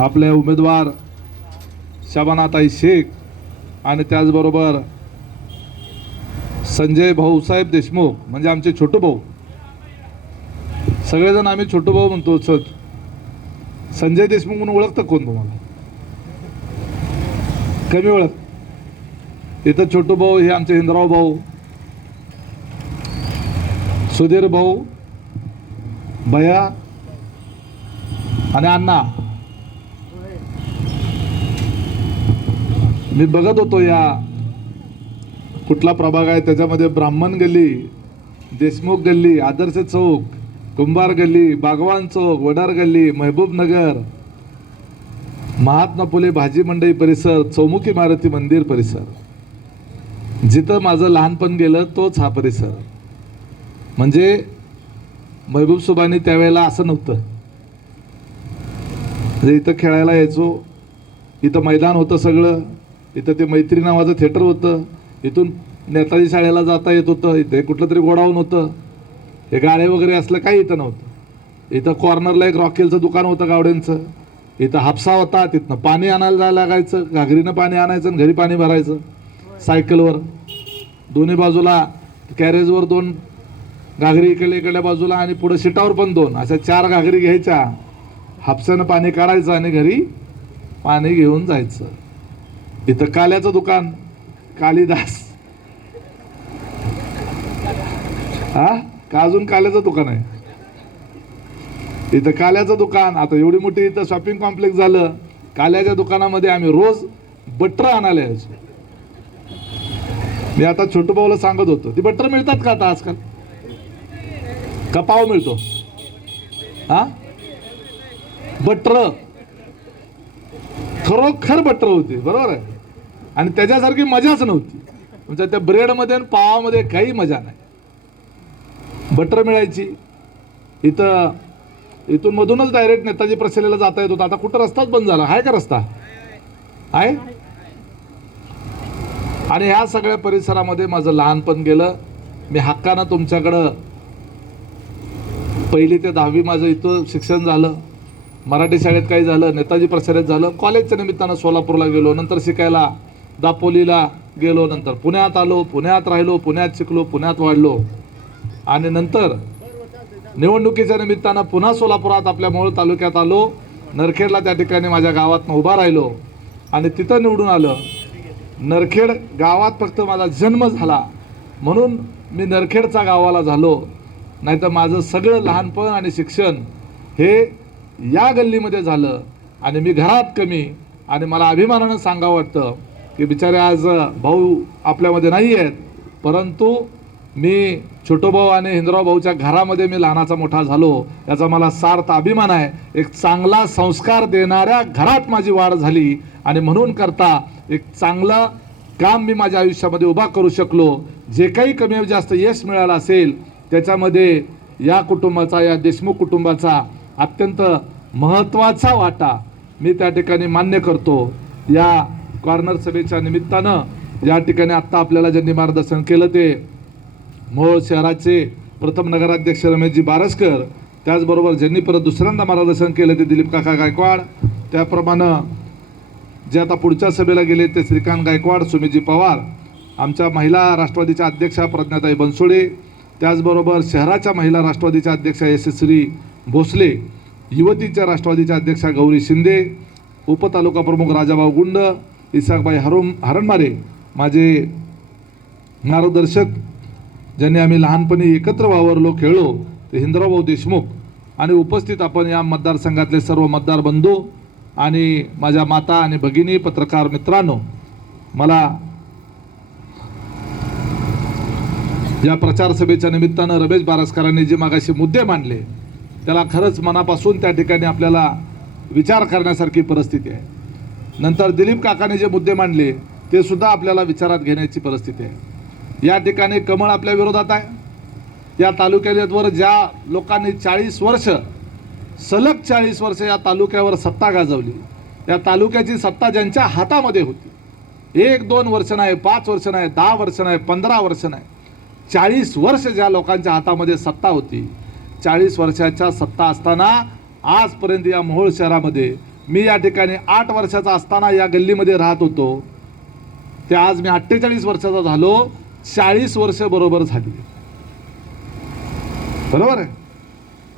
आपले उमेदवार शबानाताई शेख आणि त्याचबरोबर संजय भाऊसाहेब देशमुख म्हणजे आमचे छोटू भाऊ, सगळेजण आम्ही छोटू भाऊ म्हणतो. संजय देशमुख म्हणून ओळखतं कोण तुम्हाला? कमी ओळख. इथं छोटू भाऊ हे आमचे हिंदराव भाऊ, सुधीर भाऊ, भैया आणि अण्णा. मी बघत होतो या कुठला प्रभाग आहे त्याच्यामध्ये ब्राह्मण गल्ली, देशमुख गल्ली, आदर्श चौक, कुंभार गल्ली, बागवान चौक, वडार गल्ली, महबूब नगर, महात्मा फुले भाजी मंडई परिसर, चौमुखी मारुती मंदिर परिसर, जिथं माझं लहानपण गेलं तोच हा परिसर. म्हणजे महबूब सुबानी त्यावेळेला असं नव्हतं. म्हणजे इथं खेळायला यायचो, इथं मैदान होतं सगळं, इथं ते मैत्री नावाचं थिएटर होतं, इथून नेताजी शाळेला जाता येत होतं, इथे कुठलं तरी गोडाऊन होतं, हे गाळे वगैरे असलं काही इथं नव्हतं. इथं कॉर्नरला एक रॉकेलचं दुकान होतं गावड्यांचं, इथं हापसा होता, तिथनं पाणी आणायला जायला लागायचं, घागरीनं पाणी आणायचं आणि घरी पाणी भरायचं सायकलवर. दोन्ही बाजूला कॅरेजवर 2 घागरी इकडल्या बाजूला आणि पुढे सीटावर पण 2, अशा 4 घागरी घ्यायच्या, हापसानं पाणी काढायचं आणि घरी पाणी घेऊन जायचं. इथं काल्याचं दुकान, कालिदास, का अजून काल्याचं दुकान आहे इथं, काल्याचं दुकान. आता एवढी मोठी इथं शॉपिंग कॉम्प्लेक्स झालं. काल्याच्या दुकानामध्ये आम्ही रोज बटर आणायला यायचो. मी आता छोटू भाऊला सांगत होतो, ती बटर मिळतात का आता आजकाल? का पाव मिळतो? बटर खरोखर बटर होती, बरोबर आहे. आणि त्याच्यासारखी मजाच नव्हती. म्हणजे त्या ब्रेडमध्ये आणि पावामध्ये काही मजा नाही. बटर मिळायची. इथून मधूनच डायरेक्ट नेताजी प्रशालेला जाता येत होता. आता कुठं रस्ताच बंद झाला आहे का? रस्ता आहे. आणि ह्या सगळ्या परिसरामध्ये माझं लहानपण गेलं. मी हक्कानं तुमच्याकडं 1ली ते 10वी माझं इथं शिक्षण झालं. मराठी शाळेत काही झालं, नेताजी प्रशालेत झालं. कॉलेजच्या निमित्तानं सोलापूरला गेलो, नंतर शिकायला दापोलीला गेलो, नंतर पुण्यात आलो, पुण्यात राहिलो, पुण्यात शिकलो, पुण्यात वाढलो. आणि नंतर निवडणुकीच्या निमित्तानं पुन्हा सोलापुरात आपल्या मूळ तालुक्यात आलो. नरखेडला त्या ठिकाणी माझ्या गावात उभा राहिलो आणि तिथं निवडून आलं. नरखेड गावात फक्त माझा जन्म झाला म्हणून मी नरखेडचा गावाला झालो, नाहीतर माझं सगळं लहानपण आणि शिक्षण हे या गल्लीमध्ये झालं. आणि मी घरात कमी. आणि मला अभिमानानं सांगावं वाटतं की बिचारे आज भाऊ आपल्यामध्ये नाही आहेत, परंतु मी छोटू भाऊ आणि हिंदराव भाऊच्या घरामध्ये मी लहानाचा मोठा झालो, याचा मला सार्थ अभिमान आहे. एक चांगला संस्कार देणाऱ्या घरात माझी वाढ झाली आणि म्हणून करता एक चांगलं काम मी माझ्या आयुष्यामध्ये उभा करू शकलो. जे काही कमी जास्त यश मिळालं असेल त्याच्यामध्ये या कुटुंबाचा, या देशमुख कुटुंबाचा अत्यंत महत्त्वाचा वाटा मी त्या ठिकाणी मान्य करतो. या कॉर्नर सभेच्या निमित्तानं या ठिकाणी आत्ता आपल्याला ज्यांनी मार्गदर्शन केलं ते मोहोळ शहराचे प्रथम नगराध्यक्ष रमेशजी बारसकर, त्याचबरोबर ज्यांनी परत दुसऱ्यांदा मार्गदर्शन केलं ते दिलीप काका गायकवाड, त्याप्रमाणे जे आता पुढच्या सभेला गेले ते श्रीकांत गायकवाड, सुमितजी पवार, आमच्या महिला राष्ट्रवादीच्या अध्यक्षा प्रज्ञाताई बनसोडे, त्याचबरोबर शहराच्या महिला राष्ट्रवादीच्या अध्यक्षा यशस्वी भोसले, युवतीच्या राष्ट्रवादीच्या अध्यक्षा गौरी शिंदे, उपतालुका प्रमुख राजाभाऊ गुंड, इसाकबाई हरणमारे, माझे मार्गदर्शक ज्यांनी आम्ही लहानपणी एकत्र वावरलो खेळलो ते हिंदरावभाऊ देशमुख, आणि उपस्थित आपण या मतदारसंघातले सर्व मतदार बंधू आणि माझ्या माता आणि भगिनी, पत्रकार मित्रांनो, मला या प्रचार सभेच्या निमित्तानं रमेश बारसकरांनी जे मागाशी मुद्दे मांडले त्याला खरंच मनापासून त्या ठिकाणी आपल्याला विचार करण्यासारखी परिस्थिती आहे. नंतर दिलीप काकांनी जे मुद्दे मांडले ते सुद्धा आपल्याला विचारात घेण्याची परिस्थिती आहे. या ठिकाणी कमळ आपल्या विरोधात आहे. या तालुक्यावर ज्या लोकांनी 40 वर्ष सलग 40 वर्ष या तालुक्यावर सत्ता गाजवली, त्या तालुक्याची सत्ता ज्यांच्या हातामध्ये होती, 1-2 वर्ष नाही, 5 वर्ष नाही, 10 वर्ष नाही, 15 वर्ष नाही, 40 वर्ष ज्या लोकांच्या हातामध्ये सत्ता होती, 40 वर्षाच्या सत्ता असताना आजपर्यंत या मोहोळ शहरामध्ये मी या ठिकाणी 8 वर्षाचा असताना या गल्लीमध्ये राहत होतो, ते आज मी 48 वर्षाचा झालो, 40 वर्ष बरोबर झाली. बरोबर आहे.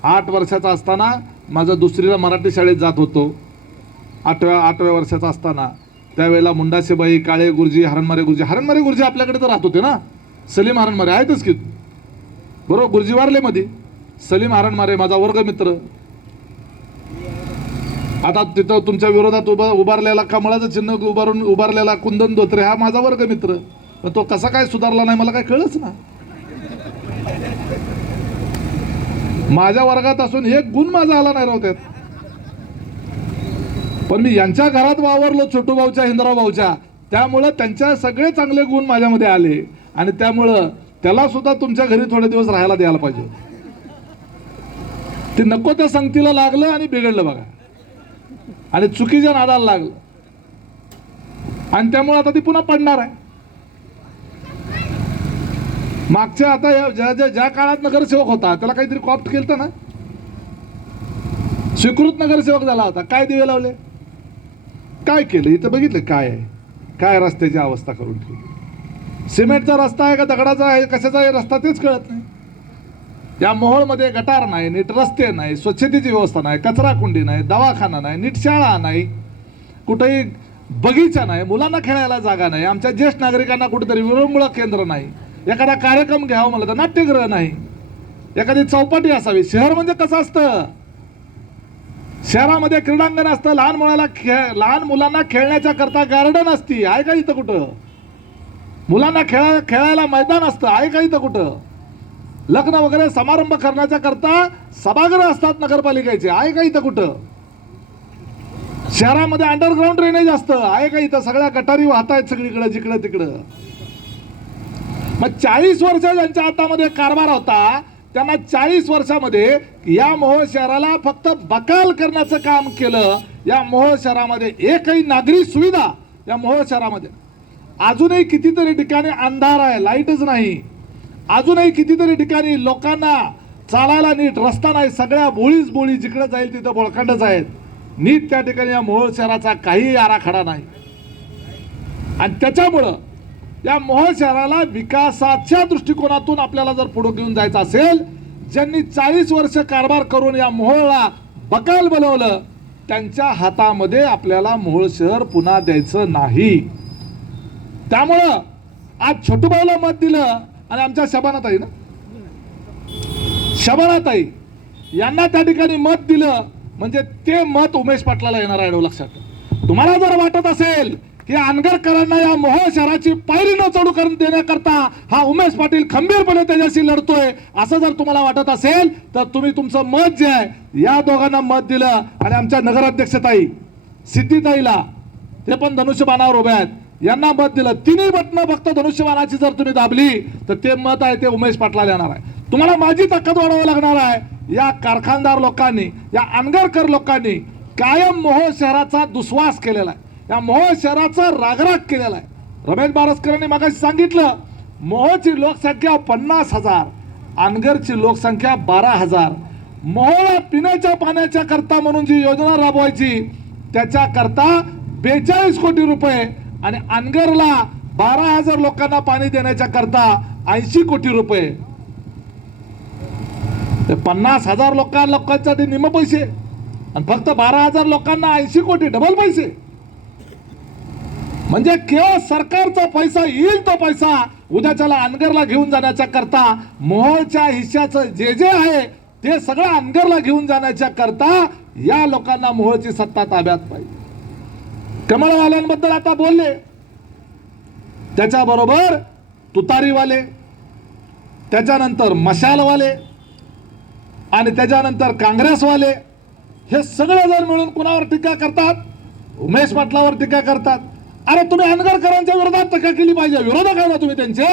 8 वर्षाचा असताना माझा दुसरीला मराठी शाळेत जात होतो. 8व्या वर्षाचा असताना त्यावेळेला मुंडासेबाई, काळे गुरुजी, हरणमारे गुरुजी आपल्याकडे तर राहत होते ना. सलीम हरणमारे आहेतच की, बरोबर, गुरुजी वारले मध्ये. सलीम हरणमारे माझा वर्गमित्र. आता तिथं तुमच्या विरोधात उभारलेला कमळाचं चिन्ह उभारलेला कुंदन धोत्रे हा माझा वर्गमित्र. पण तो कसा काय सुधारला नाही मला काय कळलंच ना. माझ्या वर्गात असून एक गुण माझा आला नाही राहत्यात. पण मी यांच्या घरात वावरलो, छोटू भाऊच्या, हिंदराव भाऊच्या, त्यामुळं त्यांच्या सगळे चांगले गुण माझ्यामध्ये आले. आणि त्यामुळं त्याला सुद्धा तुमच्या घरी थोडे दिवस राहायला द्यायला पाहिजे. ते नको त्या संगतीला लागलं आणि बिघडलं बघा, आणि चुकीच्या नादाला लागलं, आणि त्यामुळे आता ती पुन्हा पडणार आहे. मागच्या आता ज्या काळात नगरसेवक होता त्याला काहीतरी कॉप्ट केलं ना, स्वीकृत नगरसेवक झाला होता. काय दिवे लावले, काय केलं, इथं बघितलं काय आहे, काय रस्त्याची अवस्था करून ठेवली. सिमेंटचा रस्ता आहे का दगडाचा आहे, कशाचा आहे रस्ता तेच कळत नाही. या मोहोळमध्ये गटार नाही, नीट रस्ते नाही, स्वच्छतेची व्यवस्था नाही, कचरा कुंडी नाही, दवाखाना नाही, नीट शाळा नाही, कुठेही बगीचा नाही, मुलांना खेळायला जागा नाही, आमच्या ज्येष्ठ नागरिकांना कुठेतरी विरंगुळा केंद्र नाही, एखादा कार्यक्रम घ्यावा मला तर नाट्यगृह नाही, एखादी चौपाटी असावी. शहर म्हणजे कसं असतं, शहरामध्ये क्रीडांगण असतं, लहान मुलांना खेळण्याच्या करता गार्डन असती, आहे का इथं कुठं? मुलांना खेळायला मैदान असतं, आहे का इथं कुठं? लग्न वगैरे समारंभ करण्याच्या करता सभागृह असतात नगरपालिकेचे, आहे का इथं कुठं? शहरामध्ये अंडरग्राऊंड ड्रेनेज असतं, आहे का इथं? सगळ्या गटारी वाहत आहेत सगळीकडे, जिकडं तिकडं. मग 40 वर्ष ज्यांच्या हातामध्ये कारभार होता, त्यांना 40 वर्षामध्ये या मोहोळ शहराला फक्त बकाल करण्याचं काम केलं. या मोहोळ शहरामध्ये एकही नागरी सुविधा या मोहोळ शहरामध्ये अजूनही कितीतरी ठिकाणी अंधार आहे, लाईटच नाही. अजूनही कितीतरी ठिकाणी लोकांना चालायला नीट रस्ता नाही, सगळ्या बोळीच बोळी, जिकडे जाईल तिथं बोळखंडच आहेत. नीट त्या ठिकाणी या मोहोळ शहराचा काही आराखडा नाही. आणि त्याच्यामुळं या मोहोळ शहराला विकासाच्या दृष्टिकोनातून आपल्याला जर पुढे घेऊन जायचं असेल, ज्यांनी 40 वर्ष कारभार करून या मोहोळला बकाल बनवलं, त्यांच्या हातामध्ये आपल्याला मोहोळ शहर पुन्हा द्यायचं नाही. त्यामुळं आज छोटूभाऊला मत दिलं आणि आमच्या शबानाताई ना, शबानाताई यांना त्या ठिकाणी मत दिलं म्हणजे ते मत उमेश पाटलाला येणार आहे. लक्षात. तुम्हाला जर वाटत असेल की अनगरकरांना या मोहोळ शहराची पायरी न चढू करून देण्याकरता हा उमेश पाटील खंबीरपणे त्याच्याशी लढतोय, असं जर तुम्हाला वाटत असेल तर तुम्ही तुमचं मत जे आहे या दोघांना मत दिलं. आणि आमच्या नगराध्यक्षताई सिद्धीताईला, ते पण धनुष्यबाणावर उभे आहेत, यांना मत दिलं. तिन्ही बटणं फक्त धनुष्यबाणाची जर तुम्ही दाबली तर ते मत आहे ते उमेश पाटलाला येणार आहे. तुम्हाला माझी ताकद वाढवावी लागणार आहे. या कारखानदार लोकांनी, या अनगरकर लोकांनी कायम मोहोळ शहराचा दुस्वास केलेला आहे, या मोहोळ शहराचा रागराग केलेला आहे. रमेश बारसकरांनी मागाशी सांगितलं, मोहोळची लोकसंख्या 50,000, अनगरची लोकसंख्या 12,000. मोहोळला पिण्याच्या पाण्याच्या करता म्हणून जी योजना राबवायची त्याच्या करता 42 कोटी रुपये, आणि अनगरला 12,000 लोकांना पाणी देण्याच्या करता 80 कोटी रुपये. 50,000 लोकांसाठी निम्म पैसे आणि फक्त 12,000 लोकांना 80 कोटी, डबल पैसे. म्हणजे केवळ सरकारचा पैसा येईल तो पैसा उद्याच्याला अनगरला घेऊन जाण्याच्या करता, मोहोळच्या हिश्श्याचं जे जे आहे ते सगळं अनगरला घेऊन जाण्याच्या करता या लोकांना मोहोळची सत्ता ताब्यात पाहिजे. कमळवाल्यांबद्दल आता बोलले, त्याच्याबरोबर तुतारीवाले, त्याच्यानंतर मशालवाले आणि त्याच्यानंतर काँग्रेसवाले, हे सगळे जण मिळून कुणावर टीका करतात? उमेश पाटलावर टीका करतात. अरे तुम्ही अनगरकरांच्या विरोधात टीका केली पाहिजे. विरोधक आहे ना तुम्ही त्यांचे.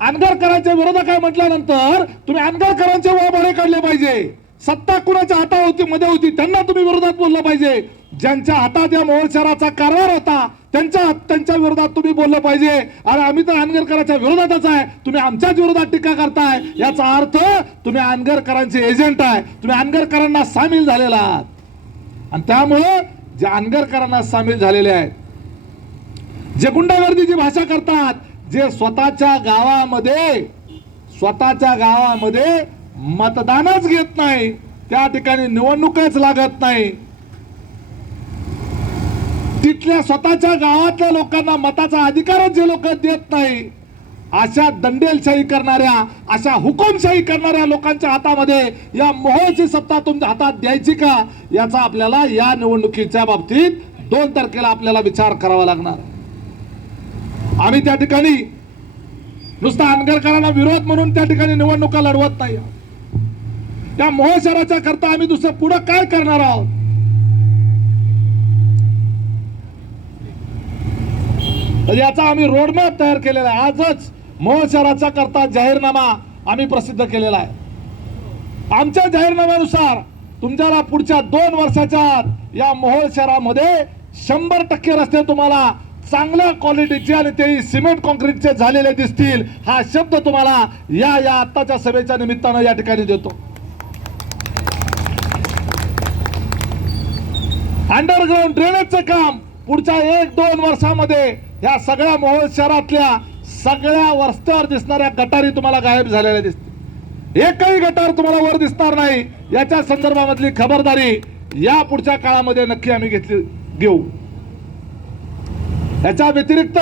अनगरकरांच्या विरोधक आहे म्हटल्यानंतर तुम्ही अनगरकरांचे वाभाडे काढले पाहिजे. सत्ता कुणाच्या हातामध्ये होती त्यांना तुम्ही विरोधात बोललं पाहिजे. ज्यांच्या हातात या मोहोळ शहराचा कारभार होता त्यांच्या विरोधात तुम्ही बोललं पाहिजे. अरे आम्ही तर अनगरकरांच्या विरोधातच आहे, तुम्ही आमच्याच विरोधात टीका करताय, याचा अर्थ तुम्ही अनगरकरांचे एजंट आहे, तुम्ही अनगरकरांना सामील झालेला आहात. आणि त्यामुळे जे अनगरकरांना सामील झालेले आहेत, जे गुंडागर्दीची भाषा करतात, जे स्वतःच्या गावामध्ये मतदानच घेत नाही, त्या ठिकाणी निवडणूकच लागत नाही, तिथल्या स्वतःच्या गावातल्या लोकांना मताचा अधिकारच जे लोक देत नाही, अशा दंडेलशाही करणाऱ्या, अशा हुकुमशाही करणाऱ्या लोकांच्या हातामध्ये या मोहची सत्ता तुमच्या हातात द्यायची का, याचा आपल्याला या निवडणुकीच्या बाबतीत 2 तारखेला आपल्याला विचार करावा लागणार. आम्ही त्या ठिकाणी नुसता अनगरकरांना विरोध म्हणून त्या ठिकाणी निवडणुका लढवत नाही. त्या मोह शहराच्या करता आम्ही दुसरं पुढे काय करणार आहोत. याचा आम्ही रोडमॅप तयार केलेला आहे. आजच मोह शहराच्या करता जाहीरनामा आम्ही प्रसिद्ध केलेला आहे. आमच्या जाहीरनाम्यानुसार तुमच्याला पुढच्या 2 वर्षाच्या आत या मोहोळ शहरामध्ये 100% रस्ते तुम्हाला चांगल्या क्वालिटीचे आणि तेही सिमेंट कॉन्क्रीटचे झालेले दिसतील. हा शब्द तुम्हाला या आत्ताच्या सभेच्या निमित्तानं या ठिकाणी देतो. अंडरग्राउंड ड्रेनेजचं काम पुढच्या 1-2 वर्षामध्ये या सगळ्या मोहोळ शहरातल्या सगळ्या रस्त्यावर दिसणाऱ्या गटारी तुम्हाला गायब झालेल्या दिसतील. एकही गटार तुम्हाला वर दिसणार नाही. याच्या संदर्भामधली खबरदारी या पुढच्या काळामध्ये नक्की आम्ही घेऊ. याच्या व्यतिरिक्त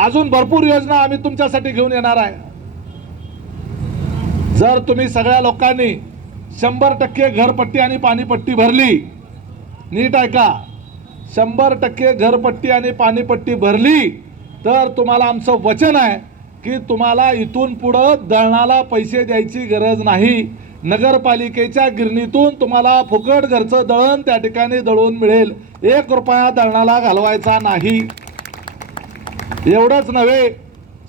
अजून भरपूर योजना आम्ही तुमच्यासाठी घेऊन येणार आहे. जर तुम्ही सगळ्या लोकांनी 100% घरपट्टी आणि पाणीपट्टी भरली, नीट ऐका, 100% घरपट्टी आणि पाणीपट्टी भरली तर तुम्हाला आमचं वचन आहे की तुम्हाला इथून पुढं दळणाला पैसे द्यायची गरज नाही. नगरपालिकेच्या गिरणीतून तुम्हाला फुकट घरचं दळण त्या ठिकाणी दळून मिळेल. 1 रुपया दळणाला घालवायचा नाही. एवढंच नव्हे,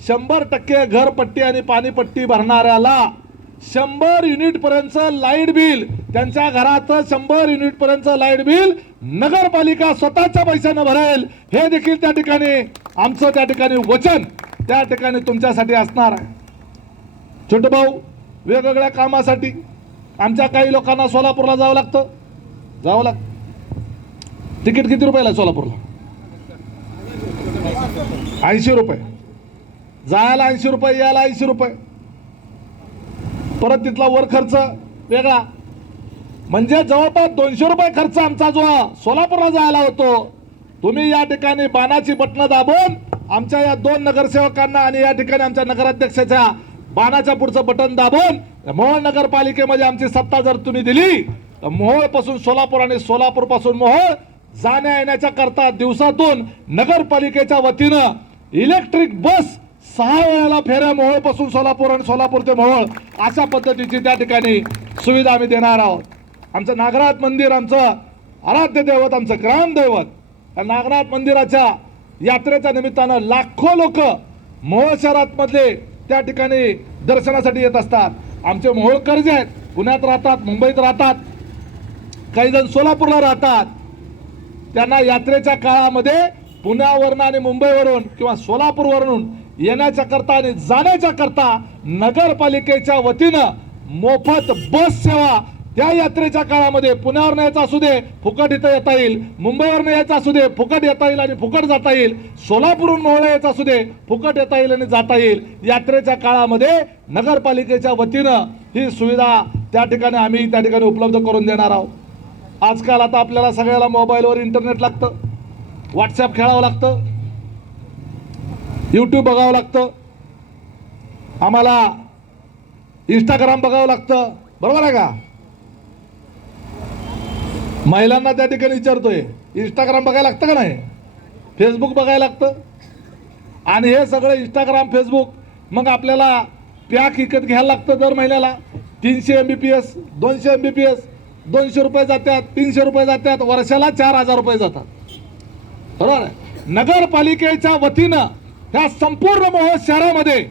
100% घरपट्टी आणि पाणीपट्टी भरणाऱ्याला 100 युनिट पर्यंत लाईट बिल, त्यांच्या घराचं 100 युनिट पर्यंत लाईट बिल नगरपालिका स्वतःच्या पैशाने भरेल. हे देखील त्या ठिकाणी आमचं त्या ठिकाणी वचन त्या ठिकाणी तुमच्यासाठी असणार आहे. छोटे भाऊ, वेगवेगळ्या कामासाठी आमच्या काही लोकांना सोलापूरला जावं लागतं. तिकीट किती रुपयाला सोलापूरला? 80 रुपये. जायला 80 रुपये, यायला 80 रुपये. परत तिथला वर खर्च वेगळा. म्हणजे जवळपास 200 रुपये खर्च आमचा जो सोलापूरला जायला होतो. तुम्ही या ठिकाणी बाणाची बटणं दाबून आमच्या या 2 नगरसेवकांना आणि या ठिकाणी आमच्या नगराध्यक्षाच्या बाणाच्या पुढचं बटन दाबून मोहोळ नगरपालिकेमध्ये आमची सत्ता जर तुम्ही दिली तर मोहोळ पासून सोलापूर आणि सोलापूर पासून मोहोळ जाण्या येण्याच्या करता दिवसातून नगरपालिकेच्या वतीनं इलेक्ट्रिक बस 6 वेळेला फेऱ्या मोहोळ पासून सोलापूर आणि सोलापूर ते मोहोळ अशा पद्धतीची त्या ठिकाणी सुविधा आम्ही देणार आहोत. आमचं नागनाथ मंदिर, आमचं आराध्य दैवत, आमचं ग्रामदैवत, या नागनाथ मंदिराच्या यात्रेच्या निमित्तानं लाखो लोक मोहोळ शहरात मधले त्या ठिकाणी दर्शनासाठी येत असतात. आमचे मोहोळकर जे आहेत पुण्यात राहतात, मुंबईत राहतात, काही जण सोलापूरला राहतात. त्यांना यात्रेच्या काळामध्ये पुण्यावरून आणि मुंबईवरून किंवा सोलापूरवरून येण्याच्या करता आणि जाण्याच्या करता नगरपालिकेच्या वतीनं मोफत बस सेवा त्या यात्रेच्या काळामध्ये पुण्यावरून यायचं असू दे फुकट इथं येता येईल, मुंबईवरून यायचं असू दे फुकट येता येईल आणि फुकट जाता येईल, सोलापूरहून मोहोळ यायचं असू दे फुकट येता येईल आणि जाता येईल. यात्रेच्या काळामध्ये नगरपालिकेच्या वतीनं ही सुविधा त्या ठिकाणी आम्ही त्या ठिकाणी उपलब्ध करून देणार आहोत. आजकाल आता आपल्याला सगळ्याला मोबाईलवर इंटरनेट लागतं, व्हॉट्सअप खेळावं लागतं, यूट्यूब बघावं लागतं, आम्हाला इंस्टाग्राम बघावं लागतं, बरोबर आहे का? महिलांना त्या ठिकाणी विचारतोय, इंस्टाग्राम बघायला लागतं का नाही? फेसबुक बघायला लागतं. आणि हे सगळं इंस्टाग्राम फेसबुक मग आपल्याला पॅक विकत घ्यायला लागतं दर महिन्याला. 300 MBPS 200 MBPS 200 रुपये जातात, 300 रुपये जातात, वर्षाला 4000 रुपये जातात, बरोबर आहे? नगरपालिकेच्या वतीनं ह्या संपूर्ण मोहोळ शहरामध्ये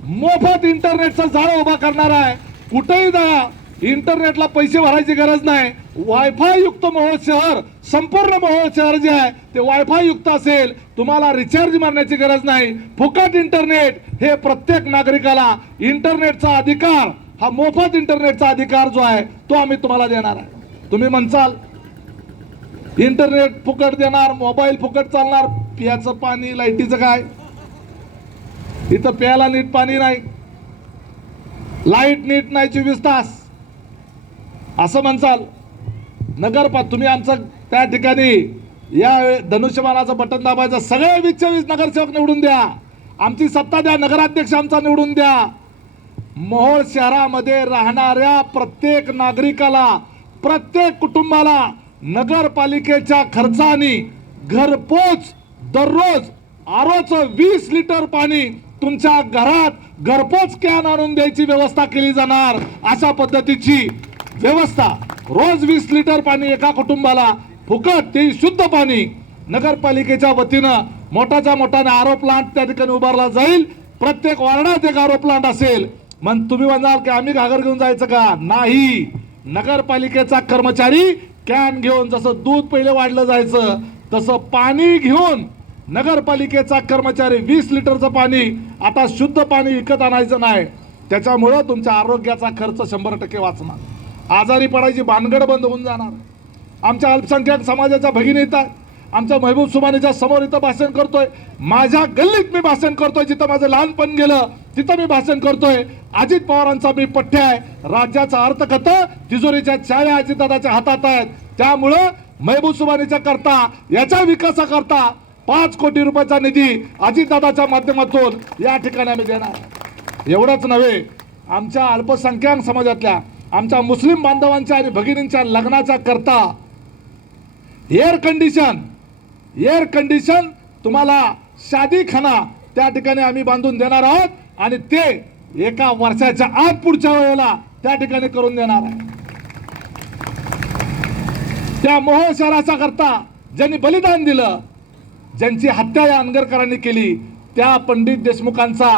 मोफत इंटरनेटचं जाळं उभा करणार आहे. कुठेही जा, इंटरनेटला पैसे भरायची गरज नाही. वायफाय युक्त मोहोळ शहर, संपूर्ण मोहोळ शहर जे आहे ते वायफाय युक्त असेल. तुम्हाला रिचार्ज मारण्याची गरज नाही. फुकट इंटरनेट हे प्रत्येक नागरिकाला इंटरनेटचा अधिकार, हा मोफत इंटरनेटचा अधिकार जो आहे तो आम्ही तुम्हाला देणार आहे. तुम्ही म्हणसाल इंटरनेट फुकट देणार, मोबाईल फुकट चालणार, पियाचं पाणी लाईटीचं काय? इथं प्यायला नीट पाणी नाही, लाईट नीट नाही 24 तास असं म्हणसाल. तुम्ही आमचं त्या ठिकाणी या धनुष्यबाणाचं बटन दाबायचं, सगळे 20-24 नगरसेवक निवडून द्या, आमची सत्ता द्या, नगराध्यक्ष आमचा निवडून द्या. मोहोळ शहरामध्ये राहणाऱ्या प्रत्येक नागरिकाला, प्रत्येक कुटुंबाला नगरपालिकेच्या खर्चाने घरपोच दररोज आरोचं 20 लिटर पाणी तुमच्या घरात घरपोच कॅन आणून द्यायची व्यवस्था केली जाणार. अशा पद्धतीची व्यवस्था, रोज 20 लिटर पाणी एका कुटुंबाला फुकट, ते शुद्ध पाणी नगरपालिकेच्या वतीनं मोठाच्या मोठाने आरो प्लांट त्या ठिकाणी उभारला जाईल. प्रत्येक वार्डात एक आरो प्लांट असेल. मग तुम्ही म्हणाल की आम्ही घागर घेऊन जायचं का? नाही, नगरपालिकेचा कर्मचारी कॅन घेऊन, जसं दूध पहिले वाढलं जायचं तसं पाणी घेऊन नगरपालिकेचा कर्मचारी 20 लिटरचं पाणी, आता शुद्ध पाणी विकत आणायचं नाही. त्याच्यामुळं तुमच्या आरोग्याचा खर्च 100% वाचणार, आजारी पडायची भानगड बंद होऊन जाणार. आमच्या अल्पसंख्याक समाजाच्या भगिनी येतात, आमच्या महबूब सुभानेच्या समोर इथं भाषण करतोय, माझ्या गल्लीत मी भाषण करतोय, जिथं माझं लहानपण गेलं तिथं मी भाषण करतोय. अजित पवारांचा मी पठ्य आहे, राज्याचा अर्थकथा तिजोरीच्या चाव्या अजितदादाच्या हातात आहेत. त्यामुळं महबूब सुभानेच्या करता, याच्या विकासाकरता 5 कोटी रुपयाचा निधी अजितदादाच्या माध्यमातून या ठिकाणी आम्ही देणार. एवढंच नव्हे, आमच्या अल्पसंख्याक समाजातल्या आमच्या मुस्लिम बांधवांच्या आणि भगिनींच्या लग्नाच्या करता एअर कंडिशन तुम्हाला शादीखाना त्या ठिकाणी आम्ही बांधून देणार आहोत आणि ते 1 वर्षाच्या आत पुढच्या वेळेला त्या ठिकाणी करून देणार आहे. त्या मोहोळ शहराच्या करता ज्यांनी बलिदान दिलं, ज्यांची हत्या या अनगरकरांनी केली, त्या पंडित देशमुखांचा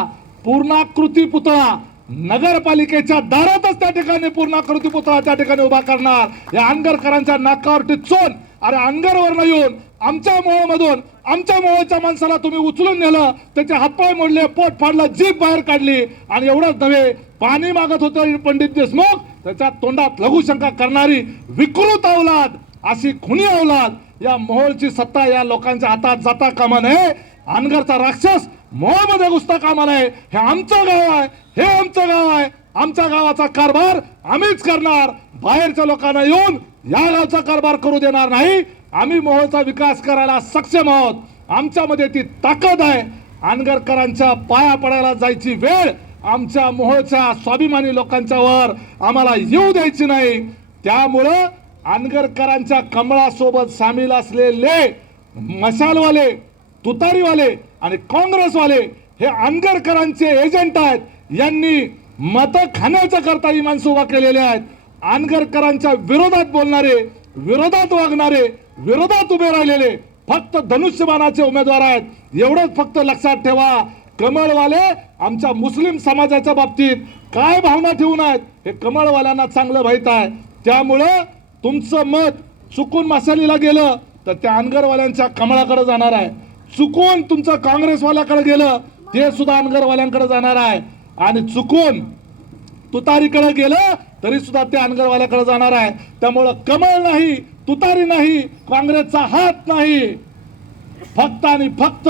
पूर्णाकृती पुतळा नगरपालिकेच्या दारातच त्या ठिकाणी पूर्णाकृती पुतळा त्या ठिकाणी उभा करणार. या अनगरकरांच्या नाकावर टिचून, अरे अनगरवरनं येऊन आमच्या मोहोळमधून आमच्या मोहोळच्या माणसाला तुम्ही उचलून नेलं, त्याचे हातपाय मोडले, पोट फाडलं, जीभ बाहेर काढली, आणि एवढंच नव्हे, पाणी मागत होतं पंडित देशमुख, त्याच्या तोंडात लघुशंका करणारी विकृत अवलाद, अशी खुनी अवलाद या मोहोळची सत्ता या लोकांच्या हातात जाता कामा नये. अनगरचा राक्षस मोहोळमध्ये घुसता कामा नये. हे आमचं गाव आहे, हे आमचं गाव आहे, आमच्या गावाचा कारभार आम्हीच करणार. बाहेरच्या लोकांना येऊन या गावचा कारभार करू देणार नाही. आम्ही मोहोळचा विकास करायला सक्षम आहोत, आमच्यामध्ये ती ताकद आहे. अनगरकरांच्या पाया पडायला जायची वेळ आमच्या मोहोळच्या स्वाभिमानी लोकांच्या वर आम्हाला येऊ द्यायची नाही. त्यामुळं अनगरकरांच्या कमळासोबत सामील असलेले मशालवाले, तुतारीवाले आणि काँग्रेसवाले हे अनगरकरांचे एजंट आहेत. यांनी मतं खाण्याच्या करता ही माणसं उभा केलेले आहेत. अनगरकरांच्या विरोधात बोलणारे, विरोधात वागणारे, विरोधात उभे राहिलेले फक्त धनुष्यबाणाचे उमेदवार आहेत. एवढंच फक्त लक्षात ठेवा. कमळवाले आमच्या मुस्लिम समाजाच्या बाबतीत काय भावना ठेवून आहेत हे कमळवाल्यांना चांगलं माहीत आहे. त्यामुळं तुमचं मत चुकून मशालीला गेलं तर त्या अनगरवाल्यांच्या कमळाकडे जाणार आहे, चुकून तुमचं काँग्रेसवाल्याकडे गेलं ते सुद्धा अनगरवाल्यांकडे जाणार आहे, आणि चुकून तुतारीकडे गेलं तरी सुद्धा ते अनगरवाल्याकडे जाणार आहे. त्यामुळं कमळ नाही, तुतारी नाही, काँग्रेसचा हात नाही, फक्त आणि फक्त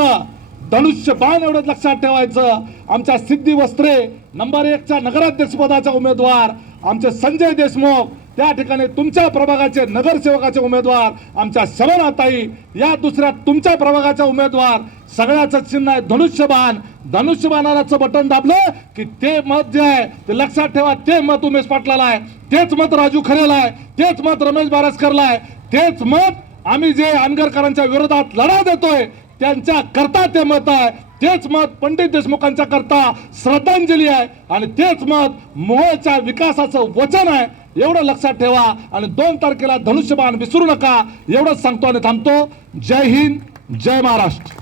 धनुष्यबाण. एवढंच लक्षात ठेवायचं. आमच्या सिद्धी वस्त्रे नंबर 1च्या नगराध्यक्षपदाचा उमेदवार आमचे संजय देशमुख, त्या ठिकाणी तुमच्या प्रभागाचे नगरसेवकाचे उमेदवार आमच्या शबनाताई, या दुसऱ्या तुमच्या प्रभागाचा उमेदवार. सगळ्याचं चिन्ह आहे धनुष्यबाण. धनुष्यबाणाचं बटन दाबलं की ते मत जे आहे ते लक्षात ठेवा, ते मत उमेश पाटलाला आहे, तेच मत राजू खरेला आहे, तेच मत रमेश बारसकरला आहे, तेच मत आम्ही जे अनगरकरांच्या विरोधात लढा देतोय त्यांच्या करता ते मत आहे, तेच मत पंडित देशमुखांच्या करता श्रद्धांजली आहे, आणि तेच मत मोहोळच्या विकासाचं वचन आहे. एवढं लक्षात ठेवा. आणि 2 तारखेला धनुष्यबाण विसरू नका. एवढंच सांगतो आणि थांबतो. जय हिंद, जय महाराष्ट्र.